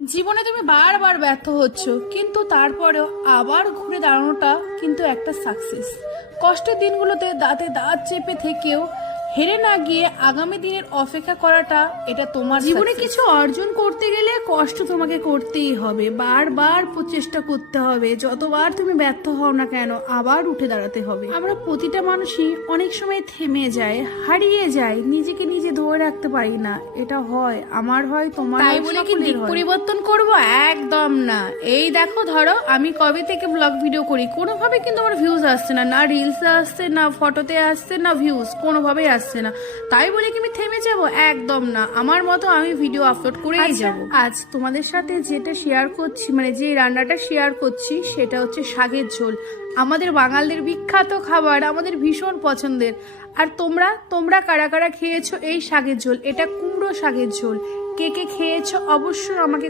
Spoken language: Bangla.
জীবনে তুমি বারবার ব্যর্থ হচ্ছ, কিন্তু তারপরেও আবার ঘুরে দাঁড়ানোটা কিন্তু একটা সাকসেস। কষ্টের দিনগুলোতে দাঁতে দাঁত চেপে থেকেও হেরে না গিয়ে আগামী দিনের অপেক্ষা করাটা, এটা তোমার জীবনে কিছু অর্জন করতে গেলে কষ্ট তোমাকে করতেই হবে, বারবার প্রচেষ্টা করতে হবে। যতবার তুমি ব্যর্থ হও না কেন, আবার উঠে দাঁড়াতে হবে। আমরা প্রতিটা মানুষই অনেক সময় থেমে যায়, হারিয়ে যায়, নিজেকে নিজে ধরে রাখতে পারি না। এটা হয়, আমার হয়, তোমার, তাই বলে কি দিক পরিবর্তন করব? একদম না। এই দেখো, ধরো আমি কবে থেকে ব্লগ ভিডিও করি, কোনোভাবে কিন্তু আমার ভিউজ আসছে না, না রিলসে আসছে, না ফটোতে আসছে, না ভিউজ কোনোভাবেই আসছে না। তাই বলে কি আমি থেমে যাব? একদম না। আমার মতো আমি ভিডিও আপলোড করেই যাব। আজ তোমাদের সাথে যেটা শেয়ার করছি, মানে যে রান্নাটা শেয়ার করছি, সেটা হচ্ছে শাকের ঝোল। আমাদের বাঙালিদের বিখ্যাত খাবার, আমাদের ভীষণ পছন্দের। আর তোমরা তোমরা কারা কারা খেয়েছো এই শাকের ঝোল? এটা কুমড়ো শাকের ঝোল। কে কে খেয়েছো অবশ্যই আমাকে